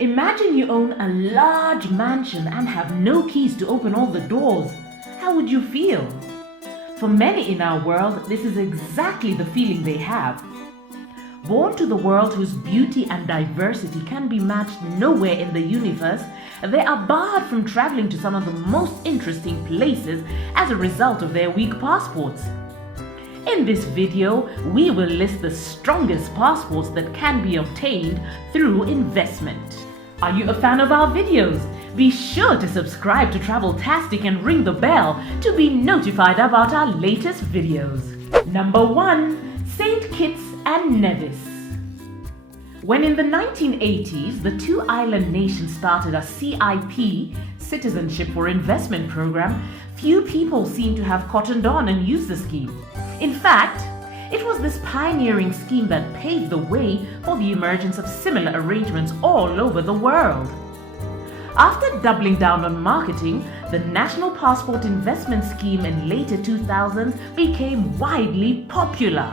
Imagine you own a large mansion and have no keys to open all the doors. How would you feel? For many in our world, this is exactly the feeling they have. Born to the world whose beauty and diversity can be matched nowhere in the universe, they are barred from traveling to some of the most interesting places as a result of their weak passports. In this video, we will list the strongest passports that can be obtained through investment. Are you a fan of our videos? Be sure to subscribe to Traveltastic and ring the bell to be notified about our latest videos. Number 1. Saint Kitts and Nevis. When in the 1980s, the two island nations started a CIP, Citizenship for Investment program, few people seem to have cottoned on and used the scheme. In fact, it was this pioneering scheme that paved the way for the emergence of similar arrangements all over the world. After doubling down on marketing, the National Passport Investment Scheme in later 2000s became widely popular.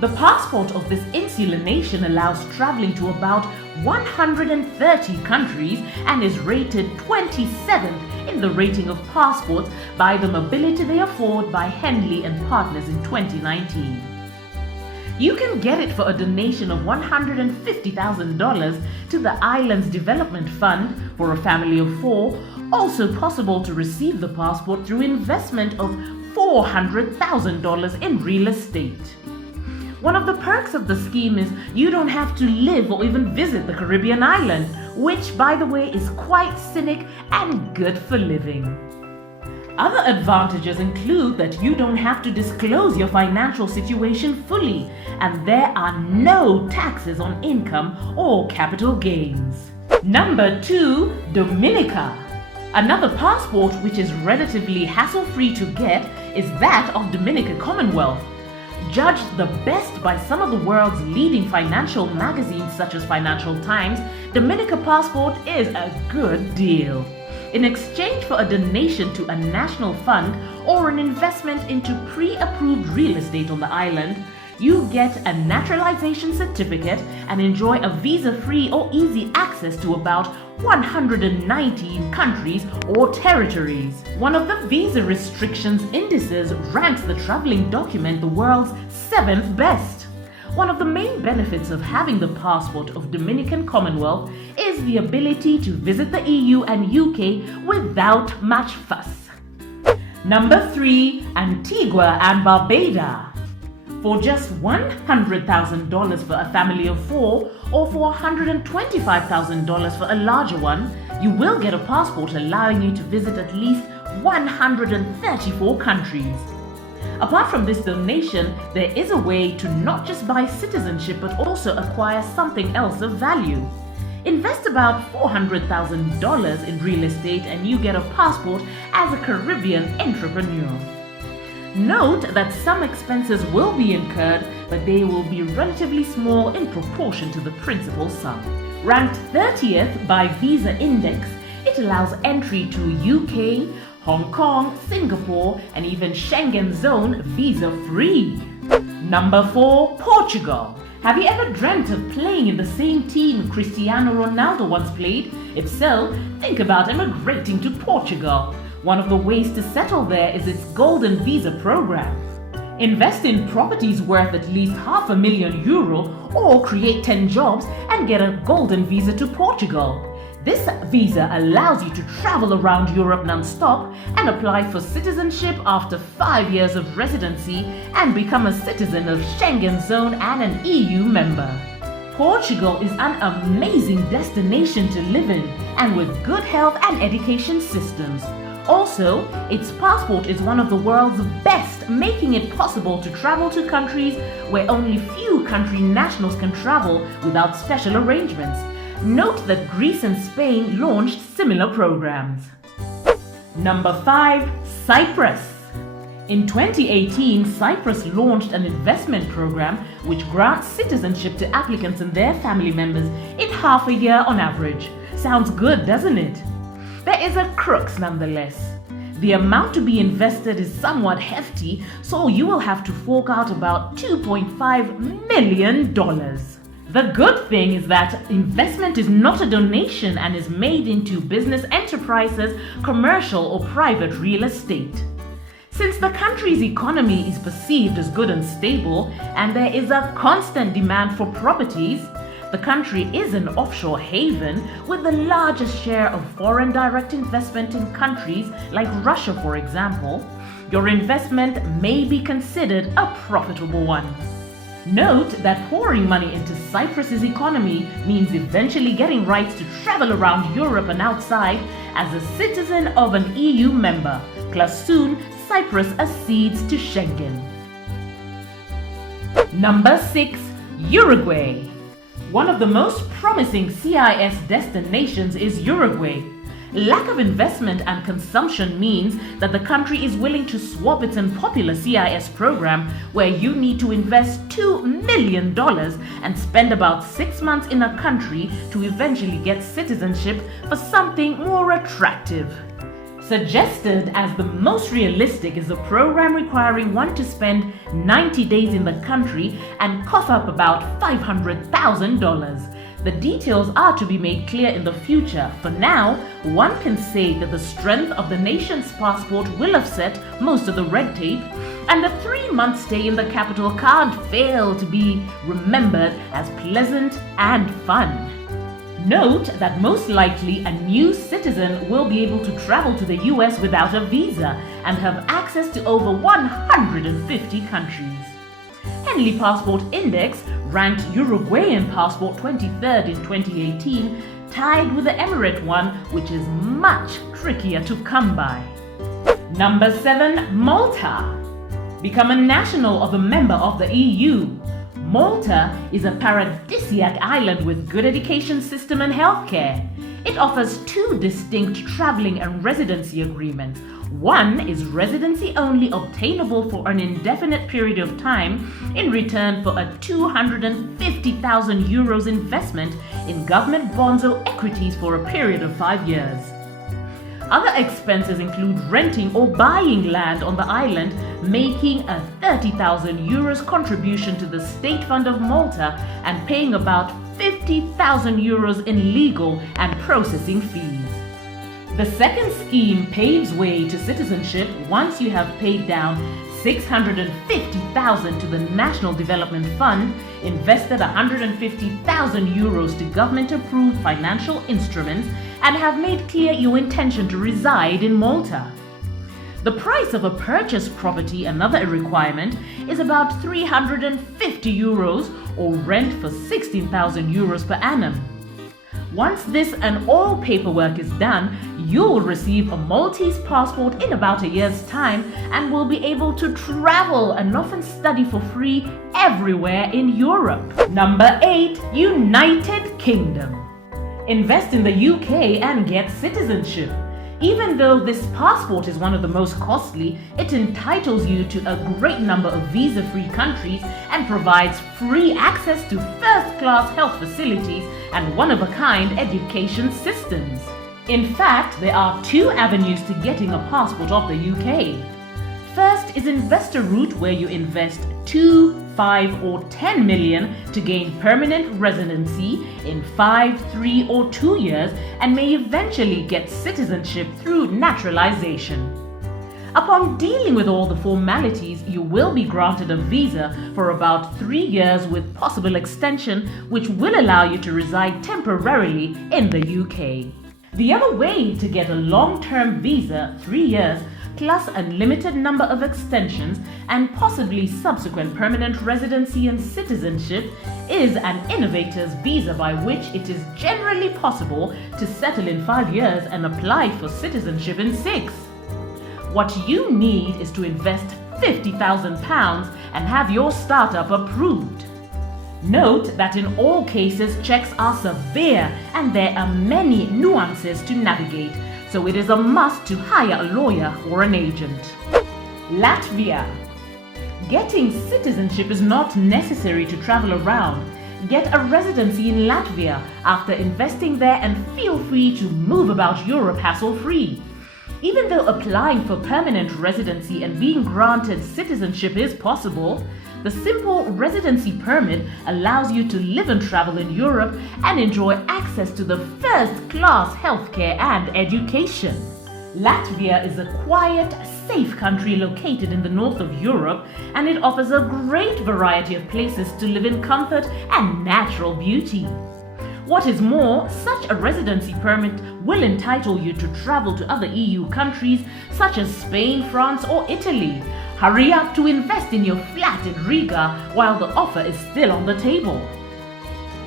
The passport of this insular nation allows traveling to about 130 countries and is rated 27th in the rating of passports by the Mobility They Afford by Henley and Partners in 2019. You can get it for a donation of $150,000 to the island's development fund for a family of 4. Also possible to receive the passport through investment of $400,000 in real estate. One of the perks of the scheme is you don't have to live or even visit the Caribbean island, which, by the way, is quite scenic and good for living. Other advantages include that you don't have to disclose your financial situation fully, and there are no taxes on income or capital gains. Number 2. Dominica. Another passport which is relatively hassle-free to get is that of Dominican Commonwealth. Judged the best by some of the world's leading financial magazines such as Financial Times, Dominica passport is a good deal. In exchange for a donation to a national fund or an investment into pre-approved real estate on the island, you get a naturalization certificate and enjoy a visa-free or easy access to about 119 countries or territories. One of the visa restrictions indices ranks the traveling document the world's 7th best. One of the main benefits of having the passport of Dominican Commonwealth is the ability to visit the EU and UK without much fuss. Number 3. Antigua and Barbuda. For just $100,000 for a family of 4 or for $125,000 for a larger one, you will get a passport allowing you to visit at least 134 countries. Apart from this donation, there is a way to not just buy citizenship but also acquire something else of value. Invest about $400,000 in real estate and you get a passport as a Caribbean entrepreneur. Note that some expenses will be incurred, but they will be relatively small in proportion to the principal sum. Ranked 30th by Visa Index, it allows entry to UK, Hong Kong, Singapore, and even Schengen Zone visa-free. Number 4. Portugal. Have you ever dreamt of playing in the same team Cristiano Ronaldo once played? If so, think about immigrating to Portugal. One of the ways to settle there is its Golden Visa program. Invest in properties worth at least €500,000 or create 10 jobs and get a Golden Visa to Portugal. This visa allows you to travel around Europe non-stop and apply for citizenship after 5 years of residency and become a citizen of Schengen Zone and an EU member. Portugal is an amazing destination to live in and with good health and education systems. Also, its passport is one of the world's best, making it possible to travel to countries where only few country nationals can travel without special arrangements. Note that Greece and Spain launched similar programs. Number 5. Cyprus. In 2018, Cyprus launched an investment program which grants citizenship to applicants and their family members in half a year on average. Sounds good, doesn't it? There is a crux nonetheless. The amount to be invested is somewhat hefty, so you will have to fork out about $2.5 million. The good thing is that investment is not a donation and is made into business enterprises, commercial or private real estate. Since the country's economy is perceived as good and stable, and there is a constant demand for properties, the country is an offshore haven with the largest share of foreign direct investment in countries like Russia, for example. Your investment may be considered a profitable one. Note that pouring money into Cyprus's economy means eventually getting rights to travel around Europe and outside as a citizen of an EU member, plus soon Cyprus accedes to Schengen. Number 6. Uruguay. One of the most promising CIS destinations is Uruguay. Lack of investment and consumption means that the country is willing to swap its unpopular CIS program, where you need to invest $2 million and spend about 6 months in a country to eventually get citizenship, for something more attractive. Suggested as the most realistic is a program requiring one to spend 90 days in the country and cough up about $500,000. The details are to be made clear in the future. For now, one can say that the strength of the nation's passport will offset most of the red tape, and the 3-month stay in the capital can't fail to be remembered as pleasant and fun. Note that most likely a new citizen will be able to travel to the US without a visa and have access to over 150 countries. Henley Passport Index ranked Uruguayan passport 23rd in 2018, tied with the Emirate one, which is much trickier to come by. Number 7. Malta. Become a national of a member of the EU. Malta is a paradisiac island with good education system and healthcare. It offers 2 distinct traveling and residency agreements. One is residency only, obtainable for an indefinite period of time in return for a 250,000 euros investment in government bonds or equities for a period of 5 years. Other expenses include renting or buying land on the island, making a 30,000 euros contribution to the State Fund of Malta, and paying about 50,000 euros in legal and processing fees. The second scheme paves way to citizenship once you have paid down 650,000 to the National Development Fund, invested 150,000 euros to government-approved financial instruments, and have made clear your intention to reside in Malta. The price of a purchased property, another requirement, is about 350 euros, or rent for 16,000 euros per annum. Once this and all paperwork is done, you'll receive a Maltese passport in about a year's time and will be able to travel and often study for free everywhere in Europe. Number 8. United Kingdom. Invest in the UK and get citizenship. Even though this passport is one of the most costly, it entitles you to a great number of visa-free countries and provides free access to first-class health facilities and one-of-a-kind education systems. In fact, there are 2 avenues to getting a passport of the UK. First is investor route, where you invest 2, 5 or 10 million to gain permanent residency in 5, 3 or 2 years, and may eventually get citizenship through naturalization. Upon dealing with all the formalities, you will be granted a visa for about 3 years with possible extension, which will allow you to reside temporarily in the UK. The other way to get a long-term visa, 3 years, plus a limited number of extensions and possibly subsequent permanent residency and citizenship, is an innovator's visa, by which it is generally possible to settle in 5 years and apply for citizenship in 6. What you need is to invest £50,000 and have your startup approved. Note that in all cases, checks are severe and there are many nuances to navigate, so it is a must to hire a lawyer or an agent. Latvia. Getting citizenship is not necessary to travel around. Get a residency in Latvia after investing there and feel free to move about Europe hassle-free. Even though applying for permanent residency and being granted citizenship is possible, The simple residency permit allows you to live and travel in Europe and enjoy access to the first-class healthcare and education. Latvia is a quiet, safe country located in the north of Europe, and it offers a great variety of places to live in comfort and natural beauty. What is more, such a residency permit will entitle you to travel to other EU countries such as Spain, France, or Italy. Hurry up to invest in your flat in Riga while the offer is still on the table.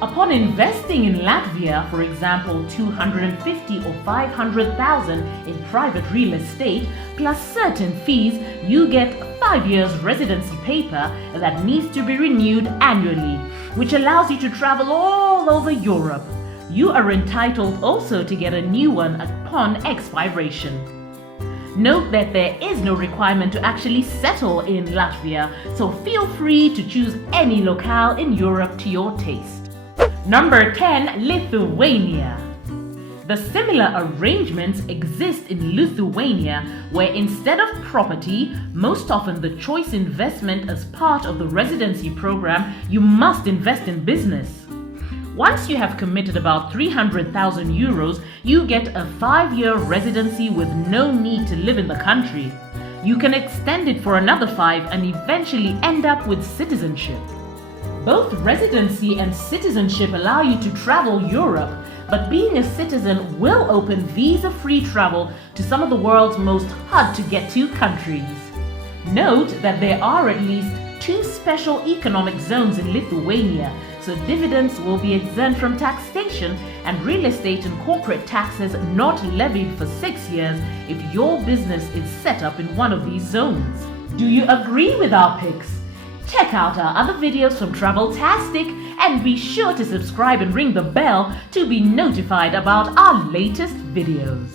Upon investing in Latvia, for example, 250 or 500,000 in private real estate, plus certain fees, you get 5 years residency paper that needs to be renewed annually, which allows you to travel all over Europe. You are entitled also to get a new one upon expiration. Note that there is no requirement to actually settle in Latvia, so feel free to choose any locale in Europe to your taste. Number 10. Lithuania. The similar arrangements exist in Lithuania, where instead of property, most often the choice investment as part of the residency program, you must invest in business. Once you have committed about 300,000 euros, you get a 5-year residency with no need to live in the country. You can extend it for another 5 and eventually end up with citizenship. Both residency and citizenship allow you to travel Europe, but being a citizen will open visa-free travel to some of the world's most hard-to-get-to countries. Note that there are at least 2 special economic zones in Lithuania, so dividends will be exempt from taxation and real estate and corporate taxes not levied for 6 years if your business is set up in one of these zones. Do you agree with our picks? Check out our other videos from Traveltastic and be sure to subscribe and ring the bell to be notified about our latest videos.